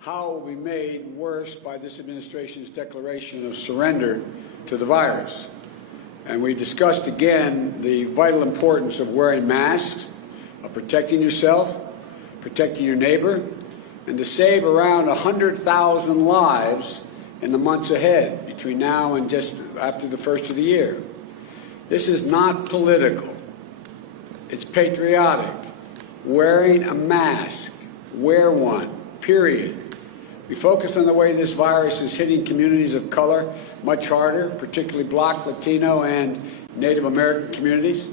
how it will be made worse by this administration's declaration of surrender to the virus. And we discussed again the vital importance of wearing masks, of protecting yourself, protecting your neighbor, and to save around 100,000 lives in the months ahead, between now and just after the first of the year. This is not political. It's patriotic. Wearing a mask. Wear one, period. We focused on the way this virus is hitting communities of color much harder, particularly Black, Latino, and Native American communities.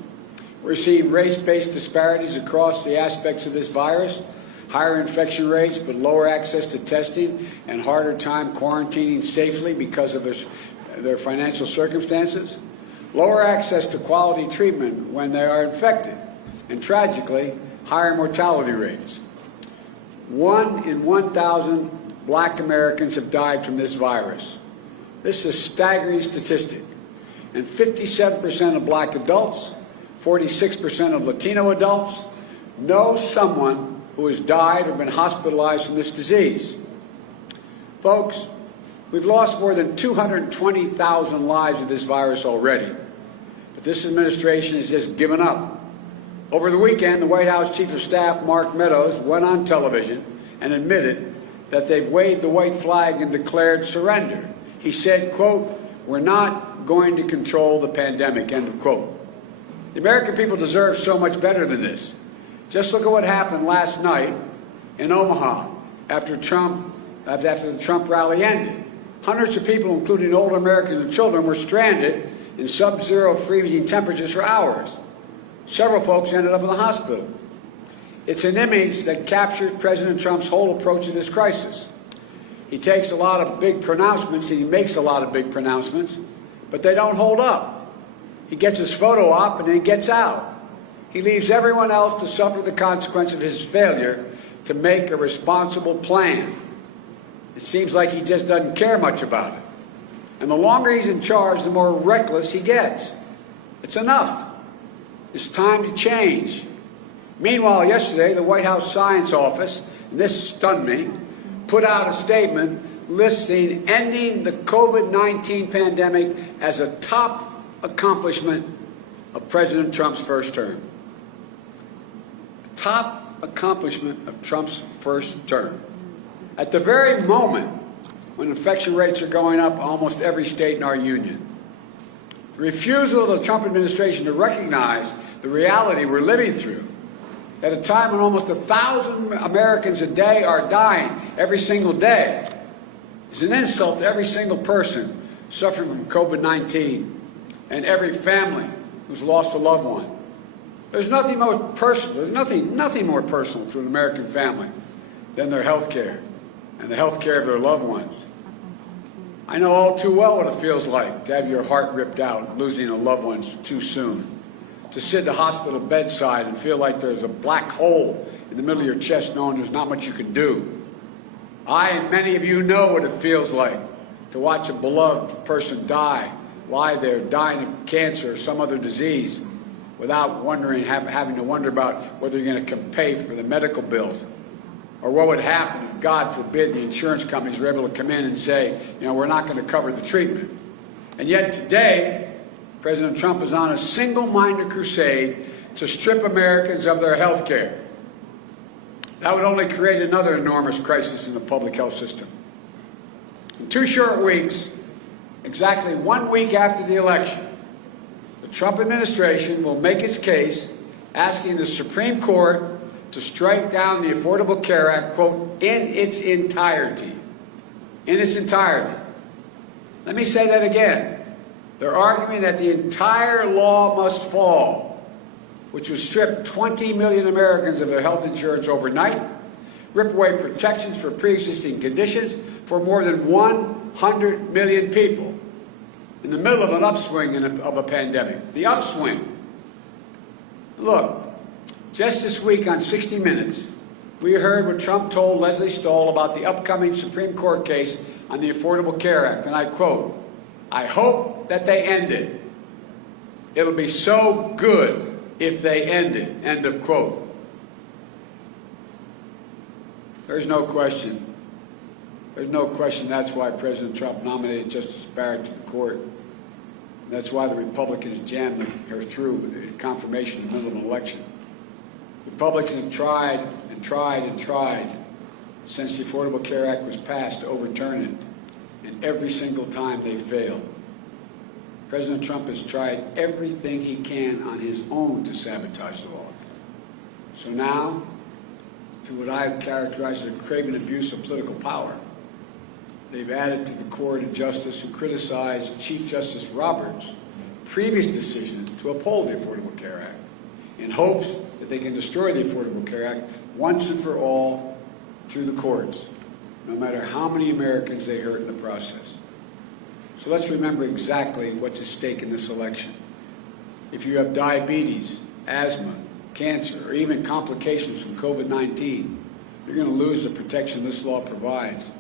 We're seeing race-based disparities across the aspects of this virus, higher infection rates but lower access to testing and harder time quarantining safely because of their financial circumstances, lower access to quality treatment when they are infected, and tragically, higher mortality rates. 1 in 1,000 Black Americans have died from this virus. This is a staggering statistic. And 57% of Black adults, 46% of Latino adults know someone who has died or been hospitalized from this disease. Folks, we've lost more than 220,000 lives of this virus already. But this administration has just given up. Over the weekend, the White House Chief of Staff, Mark Meadows, went on television and admitted that they've waved the white flag and declared surrender. He said, quote, "We're not going to control the pandemic," end of quote. The American people deserve so much better than this. Just look at what happened last night in Omaha after the Trump rally ended. Hundreds of people, including older Americans and children, were stranded in sub-zero freezing temperatures for hours. Several folks ended up in the hospital. It's an image that captures President Trump's whole approach to this crisis. He takes a lot of big pronouncements, and he makes a lot of big pronouncements, but they don't hold up. He gets his photo op and then gets out. He leaves everyone else to suffer the consequence of his failure to make a responsible plan. It seems like he just doesn't care much about it. And the longer he's in charge, the more reckless he gets. It's enough. It's time to change. Meanwhile, yesterday, the White House Science Office, and this stunned me, put out a statement listing ending the COVID-19 pandemic as a top accomplishment of President Trump's first term. Top accomplishment of Trump's first term. At the very moment when infection rates are going up in almost every state in our union. The refusal of the Trump administration to recognize the reality we're living through, at a time when almost 1,000 Americans a day are dying every single day, is an insult to every single person suffering from COVID-19 and every family who's lost a loved one. There's nothing more personal, nothing more personal to an American family than their health care and the health care of their loved ones. I know all too well what it feels like to have your heart ripped out, losing a loved one too soon. To sit at the hospital bedside and feel like there's a black hole in the middle of your chest knowing there's not much you can do. I and many of you know what it feels like to watch a beloved person die, lie there dying of cancer or some other disease without having to wonder about whether you're going to pay for the medical bills. Or what would happen if, God forbid, the insurance companies were able to come in and say, we're not going to cover the treatment. And yet today, President Trump is on a single-minded crusade to strip Americans of their health care. That would only create another enormous crisis in the public health system. In 2 short weeks, exactly 1 week after the election, the Trump administration will make its case asking the Supreme Court to strike down the Affordable Care Act, quote, in its entirety. In its entirety. Let me say that again. They're arguing that the entire law must fall, which would strip 20 million Americans of their health insurance overnight, rip away protections for pre-existing conditions for more than 100 million people in the middle of an upswing of a pandemic. The upswing. Look, just this week on 60 Minutes, we heard what Trump told Leslie Stahl about the upcoming Supreme Court case on the Affordable Care Act, and I quote, "I hope that they end it. It'll be so good if they end it," end of quote. There's no question There's no question that's why President Trump nominated Justice Barrett to the court. That's why the Republicans jammed her through the confirmation in the middle of an election. Republicans have tried and tried and tried since the Affordable Care Act was passed to overturn it, and every single time they failed. President Trump has tried everything he can on his own to sabotage the law. So now, through what I've characterized as a craven abuse of political power, they've added to the court a justice who criticized Chief Justice Roberts' previous decision to uphold the Affordable Care Act in hopes that they can destroy the Affordable Care Act once and for all through the courts, no matter how many Americans they hurt in the process. So let's remember exactly what's at stake in this election. If you have diabetes, asthma, cancer, or even complications from COVID-19, you're going to lose the protection this law provides.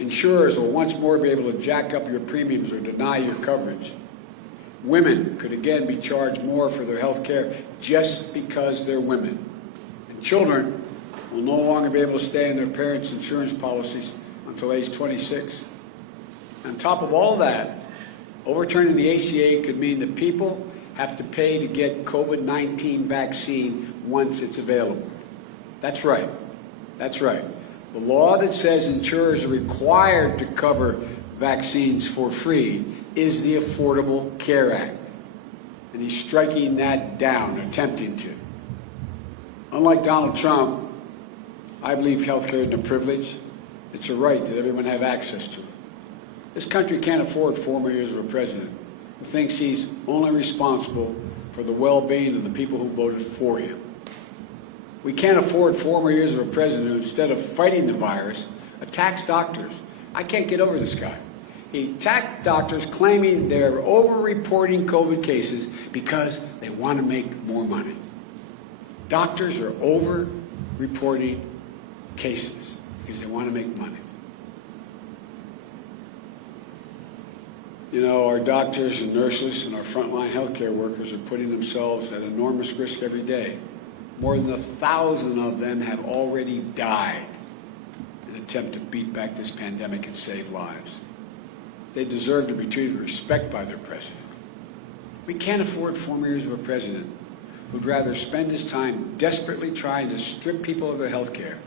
Insurers will once more be able to jack up your premiums or deny your coverage. Women could again be charged more for their health care just because they're women. And children will no longer be able to stay in their parents' insurance policies until age 26. On top of all that, overturning the ACA could mean that people have to pay to get COVID-19 vaccine once it's available. That's right. That's right. The law that says insurers are required to cover vaccines for free is the Affordable Care Act. And he's striking that down, attempting to. Unlike Donald Trump, I believe health care isn't a privilege. It's a right that everyone have access to. This country can't afford 4 more years of a president who thinks he's only responsible for the well-being of the people who voted for him. We can't afford 4 more years of a president who, instead of fighting the virus, attacks doctors. I can't get over this guy. He attacked doctors claiming they're over-reporting COVID cases because they want to make more money. Doctors are over-reporting cases because they want to make money. You know, our doctors and nurses and our frontline healthcare workers are putting themselves at enormous risk every day. More than 1,000 of them have already died in an attempt to beat back this pandemic and save lives. They deserve to be treated with respect by their president. We can't afford 4 more years of a president who'd rather spend his time desperately trying to strip people of their health care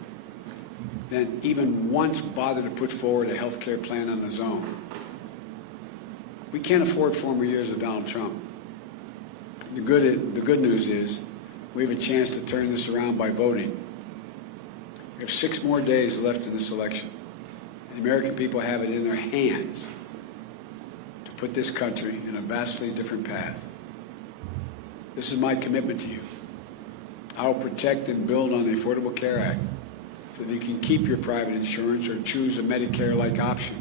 than even once bother to put forward a health care plan on his own. We can't afford 4 more years of Donald Trump. The good news is we have a chance to turn this around by voting. We have 6 more days left in this election. The American people have it in their hands to put this country in a vastly different path. This is my commitment to you. I will protect and build on the Affordable Care Act so that you can keep your private insurance or choose a Medicare-like option.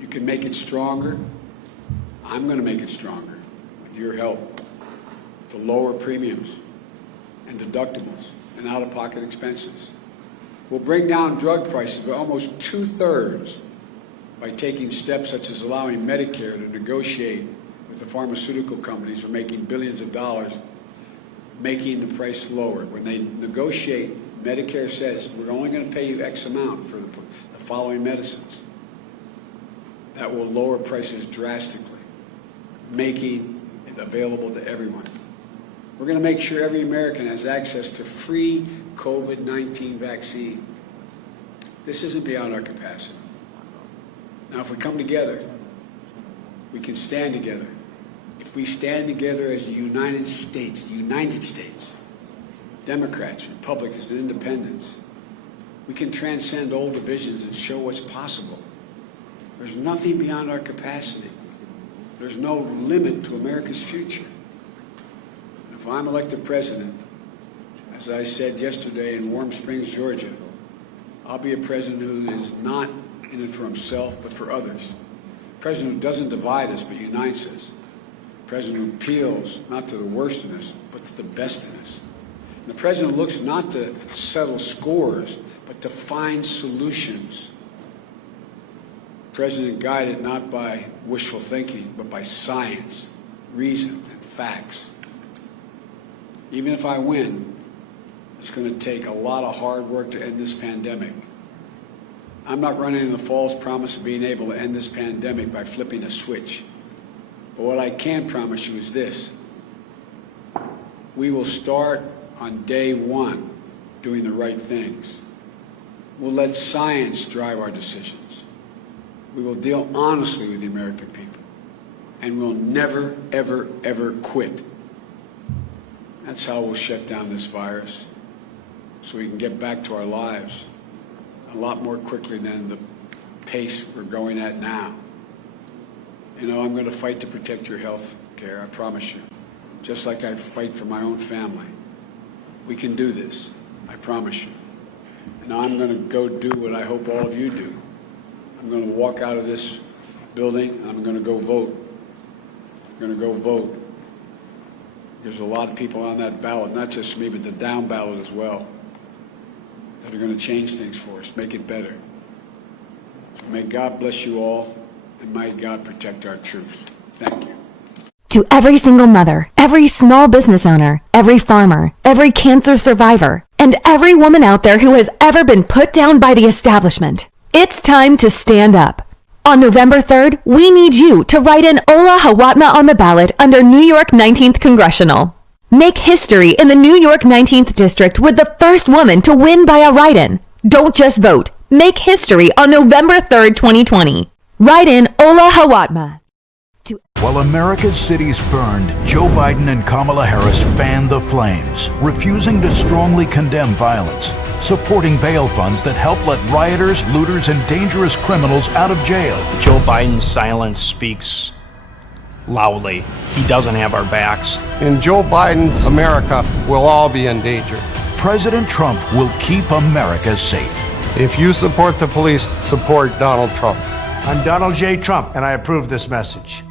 You can make it stronger. I'm going to make it stronger with your help to lower premiums and deductibles and out-of-pocket expenses. We'll bring down drug prices by almost 2/3 by taking steps such as allowing Medicare to negotiate with the pharmaceutical companies who are making billions of dollars, making the price lower. When they negotiate, Medicare says, we're only going to pay you X amount for the following medicines. That will lower prices drastically, making it available to everyone. We're going to make sure every American has access to free COVID-19 vaccine. This isn't beyond our capacity. Now, if we come together, we can stand together. If we stand together as the United States, Democrats, Republicans, and Independents, we can transcend old divisions and show what's possible. There's nothing beyond our capacity. There's no limit to America's future. If I'm elected president, as I said yesterday in Warm Springs, Georgia, I'll be a president who is not in it for himself, but for others. A president who doesn't divide us, but unites us. A president who appeals not to the worst in us, but to the best in us. And the president looks not to settle scores, but to find solutions. President guided not by wishful thinking, but by science, reason, and facts. Even if I win, it's going to take a lot of hard work to end this pandemic. I'm not running on the false promise of being able to end this pandemic by flipping a switch. But what I can promise you is this. We will start on day one doing the right things. We'll let science drive our decisions. We will deal honestly with the American people. And we'll never, ever, ever quit. That's how we'll shut down this virus, so we can get back to our lives a lot more quickly than the pace we're going at now. You know, I'm going to fight to protect your health care, I promise you, just like I fight for my own family. We can do this, I promise you. Now I'm going to go do what I hope all of you do. I'm going to walk out of this building, and I'm going to go vote. I'm going to go vote. There's a lot of people on that ballot, not just me, but the down ballot as well, that are going to change things for us, make it better. So may God bless you all, and may God protect our troops. Thank you. To every single mother, every small business owner, every farmer, every cancer survivor, and every woman out there who has ever been put down by the establishment, it's time to stand up. On November 3rd, we need you to write in Ola Hawatma on the ballot under New York 19th Congressional. Make history in the New York 19th District with the first woman to win by a write-in. Don't just vote. Make history on November 3rd, 2020. Write in Ola Hawatma. While America's cities burned, Joe Biden and Kamala Harris fanned the flames, refusing to strongly condemn violence, supporting bail funds that help let rioters, looters, and dangerous criminals out of jail. Joe Biden's silence speaks loudly. He doesn't have our backs. In Joe Biden's America, we'll all be in danger. President Trump will keep America safe. If you support the police, support Donald Trump. I'm Donald J. Trump, and I approve this message.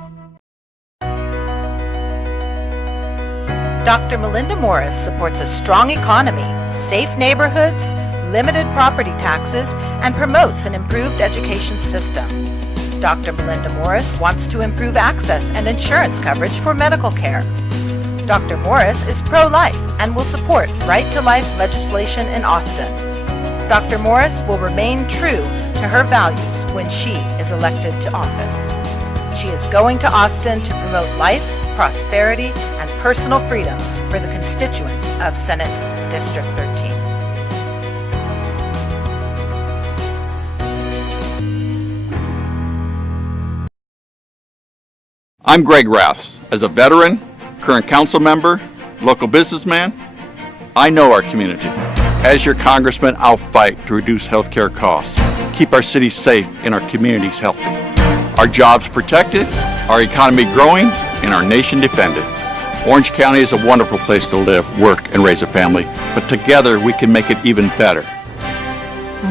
Dr. Melinda Morris supports a strong economy, safe neighborhoods, limited property taxes, and promotes an improved education system. Dr. Melinda Morris wants to improve access and insurance coverage for medical care. Dr. Morris is pro-life and will support right-to-life legislation in Austin. Dr. Morris will remain true to her values when she is elected to office. She is going to Austin to promote life, prosperity, and personal freedom for the constituents of Senate District 13. I'm Greg Raths. As a veteran, current council member, local businessman, I know our community. As your congressman, I'll fight to reduce healthcare costs, keep our cities safe, and our communities healthy. Our jobs protected, our economy growing, and our nation defended. Orange County is a wonderful place to live, work, and raise a family, but together we can make it even better.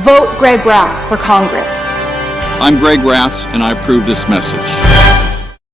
Vote Greg Raths for Congress. I'm Greg Raths, and I approve this message.